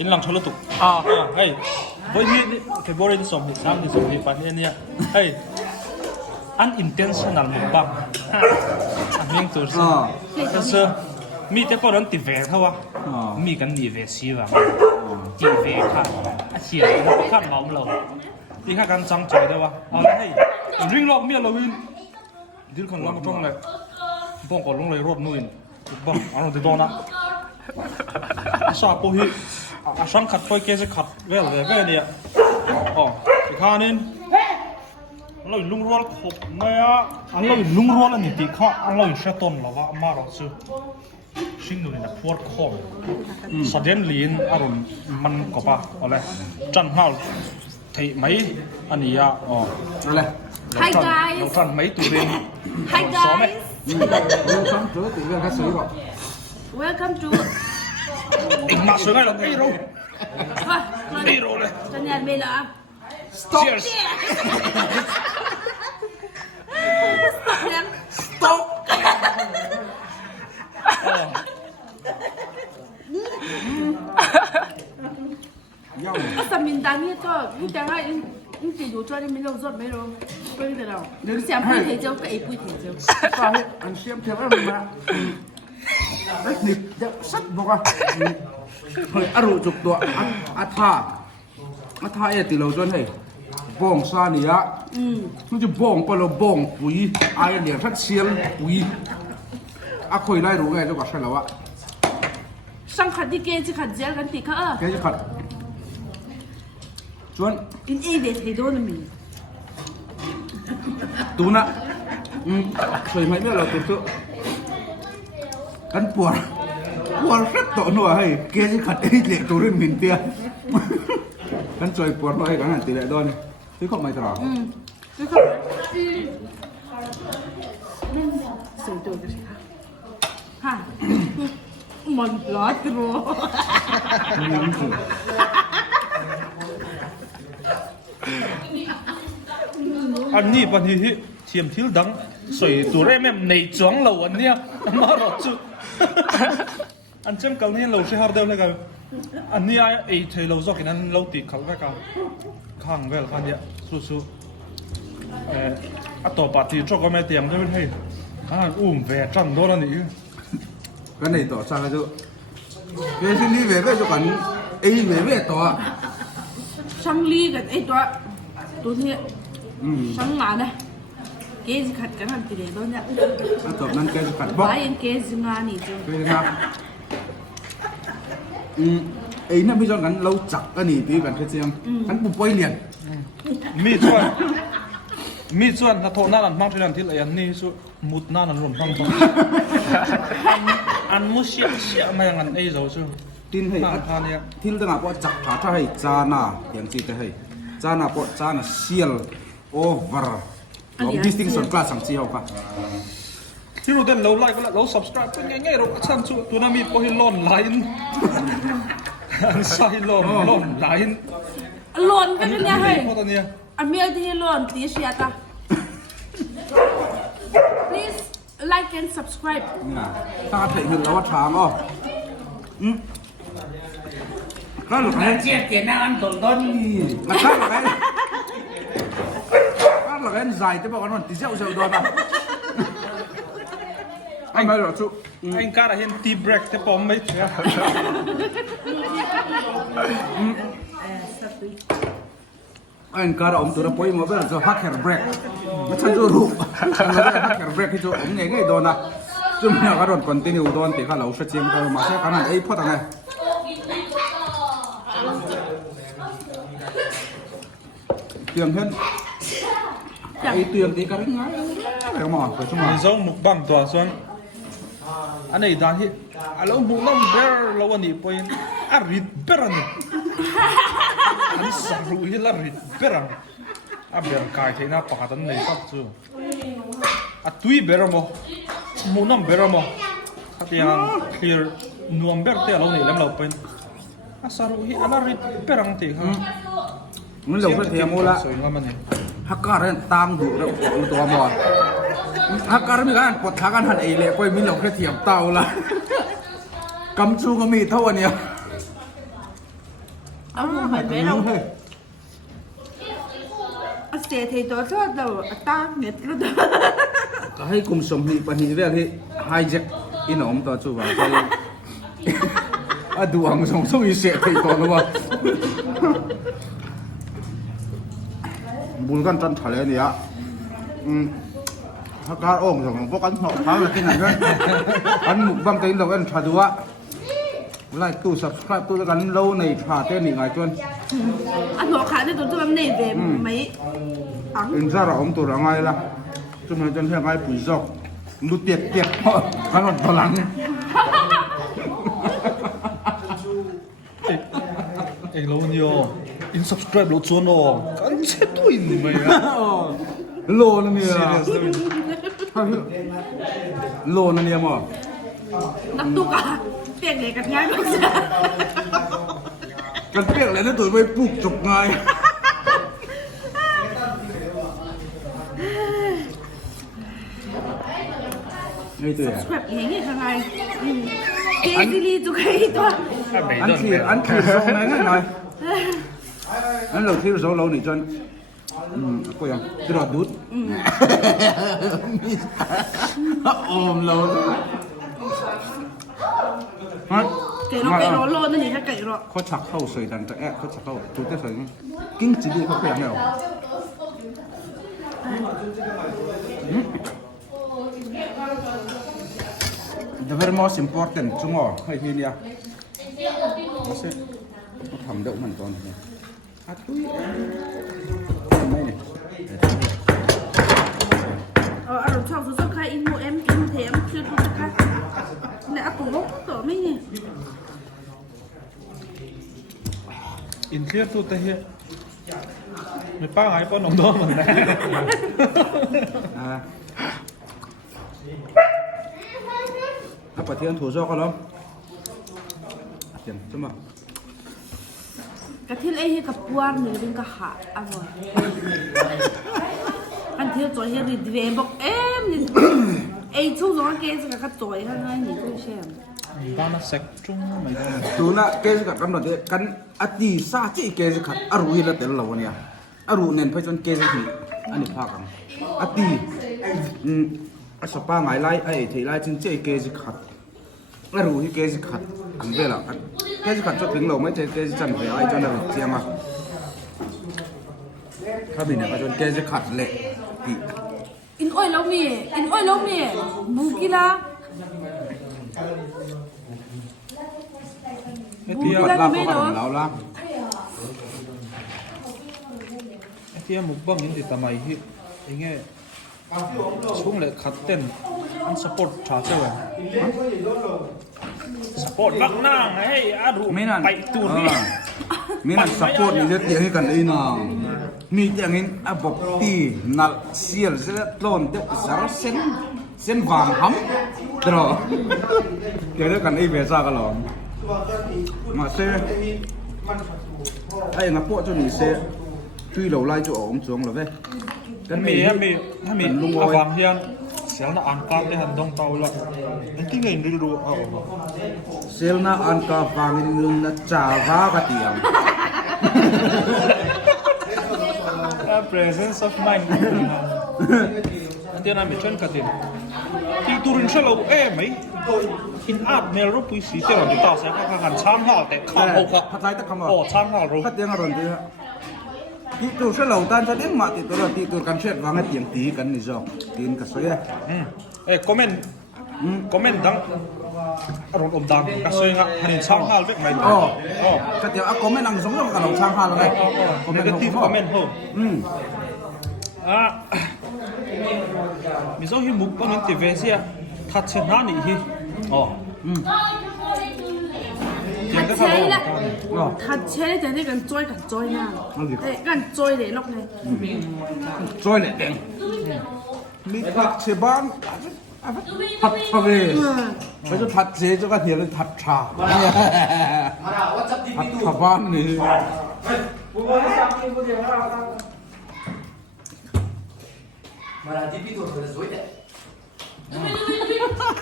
in lang cholo tu hey boy ni February ni som sam ni som ni pan ni hey unintentional mukbang aming tu so mi te pon ti ve thaw mi kan ni ve si wa ti ve kha a chia kha mau lo ti kha kan chang choi da wa hey ring lok mi lo win dil khon lam tong le bong ko long le rot nuin bong ano ti dona sa po hi a sang khat poi ke se khat vel ve ne ti kha ninเราลุงรัวขบเนี่ยเราลุงรัวแล้วนี่ตีข้าเราเชื่อต้นแล้วว่ามาเราซื้อชิงดูนี่นะพวดคอมสเดนลีนอารมณ์มันก็ป่ะอะไรจันห้าวที่ไหมอันนี้อ่ะอะไร Hi guys เราจันไหมตัวเรียน Hi guys Welcome to ตีเรื่องกันสวยก่อน Welcome to อีกมาสวยไงเราไม่รู้ไม่รู้เลย จะเนี่ยไม่ละ Stop Cheers Stop เนี่ย Stop เย้า ก็สมินดังนี่ก็你等下你记住做你没有做没有不会的了你想不提就给不提就 สาเหตุอันเสียมเทปอะไรมาไอ้นี่เดี๋ยวสักบอกว่าเฮ้ยอรุจุกตัวอัฐาเอติเราจนให้บ่องซาเนียมันจะบ่องปลาบ่องปุ๋ยไอเหลี่ยมทัดเชียงปุ๋ยอะคุยไล่รู้ไงเจ้าก็ใช่แล้ววะ上课的给这课这个地课แกจะขัดชวน 因一点太多了没ตูน่ะเคยไหมเมื่อเราตัวกันปวดสักต่อหน่อยให้แกจะขัดไอ้เหล็กตัวเรื่องมินเตียกันช่วยปวดหน่อยกันหันตีเหล็กด้วยนี่ที่เขาไม่ตลอด这个谁做的哈มันร้อนตัว อันนี้ปัญหาที่เทียมทิลดังสวยตัวแรกแม่ในจ้วงเราอันเนี้ยมารอจุอันเช่นกันนี่เราใช้ฮาร์ดเดิลเลยกันอันนี้ไอ้เธอเราจอกนั้นเราติดเขาแล้วกันข้างเวลคันเนี้ยสู้ต่อปฏิจก็ไม่เตรียมได้เป็นให้แหวจังโดนนี่ก็ในต่อสร้างก็เวทีนี้เวทีจะกันไอ้เวต่อช่างลีกันไอ้ตัวนี้ช่างงานนะเกจขัดกันหันตีเลยตัวเนี้ยต่อนั้นแกจะขัดบอกไปยังเกจงานนี่จ้ะเป็นครับไอ้นั่นพี่จอนกันเราจับกันนี่ตีกันแค่เชียงกันปุ๊บไปเรียนมีส่วนถ้าโทษหน้าหลังมากที่นั่นที่ไรอันนี้สุดมุดหน้าหลังรวมทั้งตัวอันมุเสียมาอย่างนั้นไอ้เราสุดทีนให้ทีนตั้งแต่พอจับขาถ้าให้จานาอย่างจีจะให้จานาพอจานาเซียลโอเวอร์เราดิสติงส่วนกลางสังเกตเอาค่ะที่เราเดินเราไลค์ก็แล้วเรา subscribe เป็นง่ายๆเราชั้นสุดตัวนั้นมีพอให้ล้นไลน์ใส่ล้นไลน์ล้นกันเนี่ยเฮ้ยพอตอนเนี้ยอันเมียที่ล้นตีเสียตา please like and subscribe ถ้าเห็นแล้วว่าทางอ๋อก็หลุดไปเจี๊ยบเจี๊ยบนั่งต้นนี่แล้วก็หลุดไปก็หลุดไปใส่จะบอกว่ามันตีเจ้าโดนป่ะไอ้ไม่หรอกชุไอ้การเห็นตีเบรกแต่ผมไม่เชื่อไอ้การอมตัวเราไปมาเป็นจะฮักแคร์เบรกไม่ใช่จะรู้ฮักแคร์เบรกที่จะอมไงโดนนะจุ่มเนี่ยก็โดนคอนติเนียโดนตีข้าเราเชียงแต่มาใช่ขนาดไอ้พ่อทำไงเตียงเห็นไอ้เตียงตีกันง่ายแต่หมอนไปชั่วโมงนี่ส่งมุกบังตัวส่วนอันนี้ด่าที่เราบุกน้ำเบอร์เราวันนี้ไปริดเบอร์นี่อันนี้สังรู้ที่ละริดเบอร์นี่เบอร์กายที่น่าปาดันเลยสักจู่ตุยเบอร์มั้งมุน้ำเบอร์มั้งที่ยังเคลียร์นวมเบอร์ที่เราเนี่ยเล่มเราเป็นสังรู้ที่อันริดเบอร์นี่ที่มันเหลวเทียมโมละฮักการ์ตามดูแล้วตัวมอฮักการ์มีการปลดทักกันหันเอเล่ก็มีเหลวเทียมเตาละกำชูก็มีเท่าวันเนี้ย เอาหมูไปไหมเราอาเสียทีตัวชอบเราตั้งเน็ตรู้ตัว ก็ให้กลุ่มสมหิปนิเรียกที่ไฮแจ็คอินอมต่อจู่ว่าใช่อะดูอังสงส่งอีเสียทีตัวแล้วว่าบุญกันจันทร์เลยเนี่ยถ้าการโอ่งสองพวกกันหนอกเขาเลยที่ไหนด้วยอันหมุกบางทีเราเป็นชาดัวไลค์ตู้ subscribe ตู้กันเราในชาเต้นอีกไงจน อันหัวขาที่ตัวจะมันในเวมไม่อัง อินซาเราอมตัวเราไงล่ะจนเพียงไงปุ๋ยซอกดูเตียกขนาดตลัง เองรู้เนี่ยอิน subscribe รู้ชวนอ๋อกันเช็ดตัวอินนี่ไหมอ่ะ โลนั่นเนี่ยโลนั่นเนี่ยมั้ง นักตุกอะเปลี่ยนเลยกันง่ายมากเลย กันเปียกเลยนะตัวไปปลูกจบไงนี่ตัว แบบอย่างนี้ทำไงเกซิลีจุกไอ้ตัว อันที่สองนั่นไงอันเราที่สองเรานี่จนก็ยังตรอดดุดอมเราฮะ เกเราไปร้อนนั่นนี่ถ้าเกเรา เขาชักเข้าใส่ดันจะแอะเขาชักเข้าตัวแต่ใส่กิ้งจีดีเขาเปลี่ยนแล้วThe very most important จุงอ๋อให้ทีเนี่ยมาสิมาทำเด็กมันตอนนี้ฮัตตุ้ยไม่เนี่ย อารมณ์ชอบสุดๆค่ะอินโมเอ็มอินเทมคือทุกค่ะเนี่ยอากูงต่อไม่เนี่ย อินเครียดสุดแต่เฮียไม่ป้าหายป้าหนองดองเหมือนกัน apa tiang thủ do con không? Tiền chứ mà. กะทิไอ้เหี้ยกับปวนหรือเป็นกะหะอร่อยกันเที่ยวจอยเฮียรีดเวบอกนี่ไอ้ช่วงสองเกสกับจอยข้างในนี่ตู้แช่ บ้านน่ะเซ็กจุ้งเหมือนกัน Tu nak kes kat kam nanti kan ati sa ci kes kat aru hila tel lawan ya. Aru nen pai chon kes ni ani phakang. Ati asapa ngai lai ai thei lai chin che kes khat. Aru hi kes khat an vela kes khat cho thing lo mai che kes chan phai ai chon na chiang a. Kha bi ne ka chon kes khat le ti. อินอ้อยแล้วมีบูกิลา ไอ้ Ti เตี้ย pat la ko ka lao la. ไอ้เตี้ยหมุกบ้างนี่ติดตามไอ้ที่ไอ้เงี้ยช่วงเลยขัดเต้นอันสปอร์ตชาเซลสปอร์ตบักนั่งให้อารุ Minan ไปตูนี่ Minan support ni dia tiang kan ina. Mi tiang in abop ti nal sial sela tlon te sar sen wang ham. Tro. Dia kan ai biasa kalau. Mà ai ngap po cho ni se chui lâu lai cho ổn xuống là về. ถ้ามีอาวังเฮียนเสียงน่ะอ่านกราฟได้หันดงเตาละนั่นที่เงินรู้เอา Sel na an ka pangin nun na chava ka tiang. presence of mind อันเดียวนั้นไม่ชนกันดิที่ตูรินเชลล์ไหมอินอาร์ตเมลรูปสีเจริญติดต่อเสียข้างกันช้างห่อแต่ข้าวโอเค Phát trái tất không à? โอ้ช้างห่อรู้ Phát tiếng rồi thì tí tu sẽ lâu tan cho đến mà thì tôi là tí tu cần xét vang cái tiếng tí cần gì rồi tiếng cả sấy คอมเมนต์ดังอารมณ์อมดังกระซิงอ่ะฮันช้างห่อเล็กไหม cái tiếng có mấy năng giống như cả lòng sang pha rồi này คอมเมนต์คอมเมนต์มีโซ่หิมุกบ้างนี่ติเวเซียทัดเชน่านี่ฮิยังก็ ทั ทำ ด ได้ เชละทัดเชละแต่นี่กันจอยกันจอยน่ะกันจอยเลยล็อกเลย rồi lại đèn mi thật chế bán thật phà về bây giờ thật chế cho các thiệt là thật trà thật phà bán này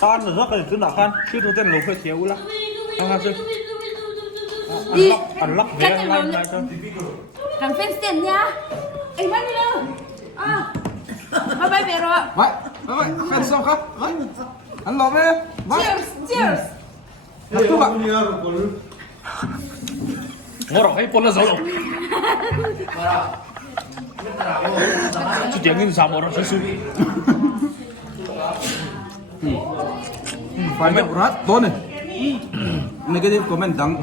Khan rồi rất là thứ nào Khan chưa tôi tên lục phải thiếu la Khan chưa ăn lắc về lại lại cho Cần phên tiền nha. Anh bắt đi đâu? À. Bye bye về rồi. Vậy, vậy, khen xong không? Vậy, ăn lò về. Cheers, cheers. Được không ạ? ngồi rồi hay bồn là dấu chú tiếng như sao mà nó chú Phải mẹ rát tốt này. Negative comment đăng.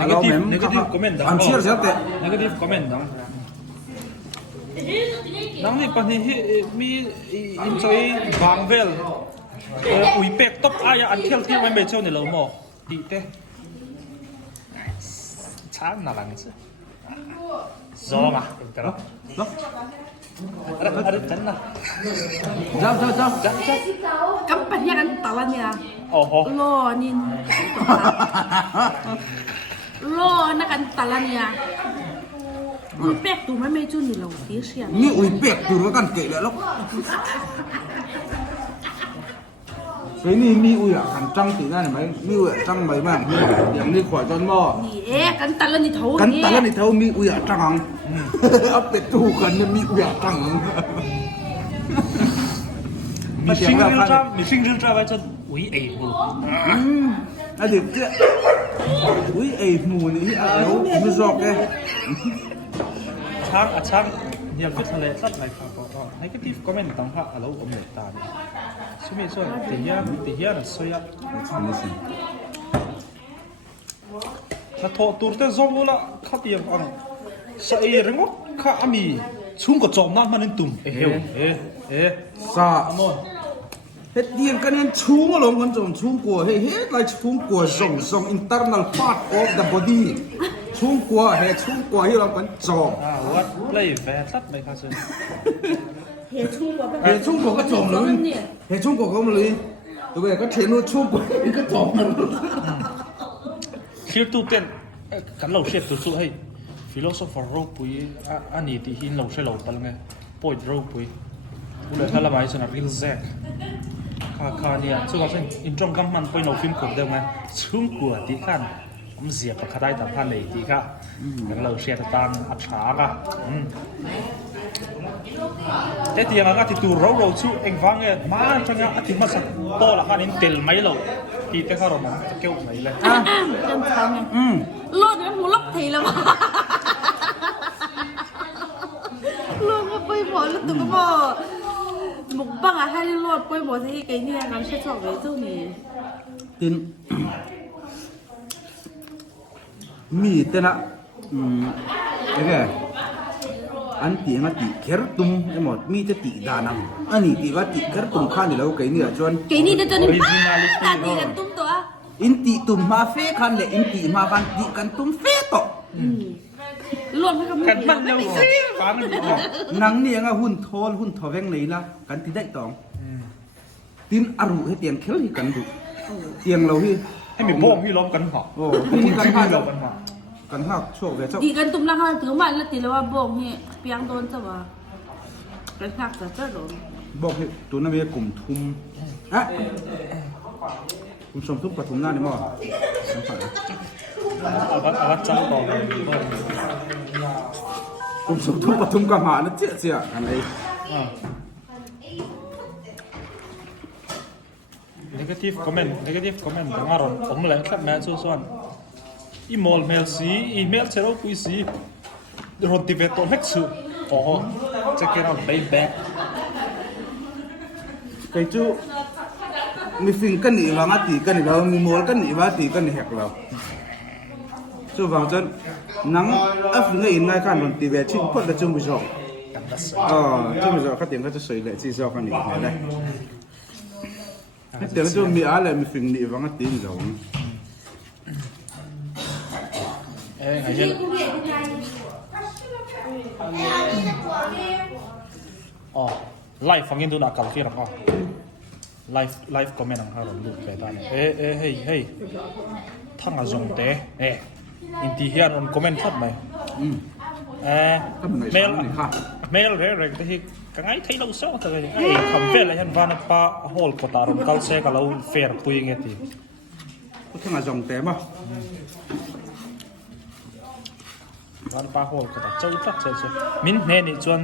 negative comment Ăn chia sẻ tệ. negative comment nang ni pani mi enjoy vang vel ui pek top aya an thel thel mai me chau ni lo mo ti te chang na lang chi zo ma tero Đó. ada chan na Jauh. Kapan ya kan talan ya? oh Lo nin. Lo na kan talan ya. Pek tu mai mai chu ni lo ti sia. Ni ui bẹt từ nó căn kệ lại lắm. Cái ni mi ui à, thằng trăng thì ra này mấy mi ui à trăng mấy mà điểm đi khỏi con mò. Ni kan talan ni thau Cắn ni. ta lên thì thâu mi ui à trăng hằng. Ấp bẹt tu gần như mi ui à trăng hằng. mi sinh ra vai cho ui ei bu À được chứ. Ui ê mù này à đâu mi giọt cái. chang ya fit le sat lai kha ko negative comment tang ha alo om le ta ni sumi so ti ya na so ya ta tho tur te zong la kha ti ang sa e rengo kha ami chung ko chom na manin tum e Sa. amon Hết điên cái nên chung ở lòng con chồng chung của hết lại chung của dòng internal part of the body. Chung của hi lòng con chồng. what play ve sat mai kha so He chu wa ba. Hệ chung của cái chồng lớn. Hệ chung của con lớn. Tụi bây giờ có thể nuôi chung của cái chồng lớn. khil tu ten kan lo shet tu chu hei philosopher ro pui ani ti hin lo she lo pal nge point ro pui ule thala mai chana real zek kha nia chu ga chen in trong kam man poi no film ko de nga chung kwa ti khan om zia pa khadai ta phan nei ti kha kan lo shet tan a tha ga te ti nga ti tu ro chu eng wang e ma changa ati ma sa to la khan in tel mai lo ti te kha ro ma keu mai le Chân thang. Lo ni mu lok thei la ma. Lo ma poi bo lu tu ko bo. Mục băng à hai lo poi bo thế cái ni ngam sẽ chọn với chu ni. Tin mi tên ạ. Cái anh tí nga tí kher tum em một mi te tí đà năng anh tí nga tí kher tum khan đi lâu cái ni ở chọn Cái ni để cho ni. Originality. Ta đi gần tum to à. in tí tum ma phê khan lệ in tí ma van tí kan tum phê to Luôn phải không? kan man lo si pa man ko nang ni nga hun thol veng nei la kan ti dai tong tin aru he tiang khel hi kan du tiang lo hiให้มีบ่งที่ล้อมกันหอก oh tin kan ha ล้อมกันหอก kan ha cho ve cho Đi gần tum lang ha thứ mà là tí là bông he piang don cho ba. Cái khác là rất rồi.บอกให้ตัวนั้นมีกลุ่มทุมอ่ะคุณสมทุกปฐุมหน้านี่มั้งสัมผัส เอาว่าจังต่อไป กลุ่มสมทุกปฐุมกับหานะเจ๊เสียกันเลย negative comment ต่างกันผมเลยครับแม่ส่วนอีเมลสีอีเมลเชลปุยสีรถที่เวทตัวเล็กสุดอ๋อจะเกี่ยวกับ payback ไก่จูมีฟิงกันหนีวางตีกันหนีเรามีโมลกันหนีว่าตีกันหนีแหกเราจู่ฟังจนนังอัฟเงินง่ายกันบนตีเวชิพอดจุ่มไปจอก กันดัส จุ่มไปจอกเขาเตียงก็จะสวยเลยที่จอกกันหนีไม่ได้เตียงจูมีอะไรมีฟิงหนีวางตีนเรา ไงเช่นอ๋อไลฟ์ฟังยินดูนักการที่รักอ๋อไลฟ์คอมเมนต์ของเราดูไปตาเนี่ยเฮ้ยทั้งอาจงเตะอินทีเฮียนอนคอมเมนต์ทัดไหมเมลเรื่องที่กังไงที่เราเสียแต่คำเวลาเห็นว่านับปะโฮลกตารุนกัลเซกับเราเฟร์ปุยเงี้ยที ทั้งอาจงเต็มอ่ะ วันปลาโหดก็เจ้าตัดเจ้ามิ้นเน่นี่จวน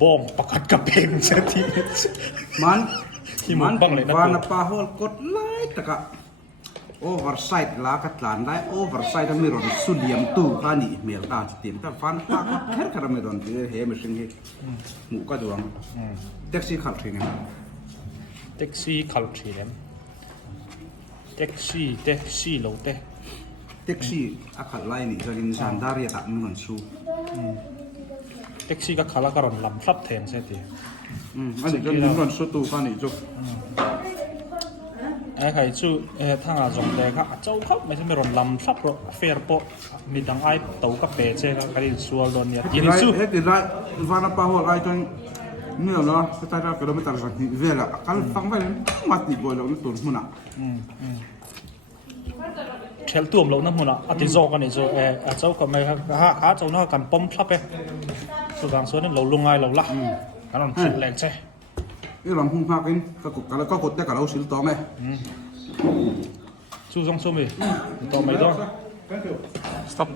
บอมประกัดกระเพงเจ้าที่ มัน ที่มันบังเลยนะ วานปาโฮลกดไล่ตะกะโอเวอร์ไซต์ลากัดหลานได้โอเวอร์ไซต์มีรอนสุดเลียมตู้ข้านี่เมลตาจุดเต็มแต่ฟันปากแค่ขนาดมีรอนที่เฮ้ไม่ใช่เฮ้หมูกระดวงแท็กซี่ขับถึงเนี่ย แท็กซี่ขับขี่เลยแท็กซี่โลเต้ แท็กซี่อาขัดไล่นี่จะกินซานดารีตัดมันก่อนสู้ แท็กซี่ก็ขาละกระรอนลำซับแทนใช่ไหม อันนี้จะมีรอนสุดตู้ข้านี่จุก ไอ้ใครจู่ถ้าอาจงเด็กครับเจ้าเขาไม่ใช่ไม่รอนลำซับหรอกเฟร์โปมีดังไอ้เต่ากับเปเจ้ก็ได้ส่วนรอนเนี่ยยิน ไร สู้ เฮ้ยไรวานปาโฮลไล่จนเนี่ยเนาะสไตล์เราก็ไม่ตัดสักทีเวลาการฟังไปเลยมาติดบ่อยแล้วนี่ตัวมันอ่ะ เชลตัวมลงน้ำมันอ่ะติดโจกันนี่โจเจ้าก็ไม่ครับหาเจ้าหน้ากันป้อมซับไปสุดท้ายส่วนนั้นเราลงไงเราละกันเราคิดแรงใช่ นี่ลำพุ่งพากินก็กดแต่กับเราซื้อต่อไหม สู้ซองสู้ไหมต่อไม่ต้อง stop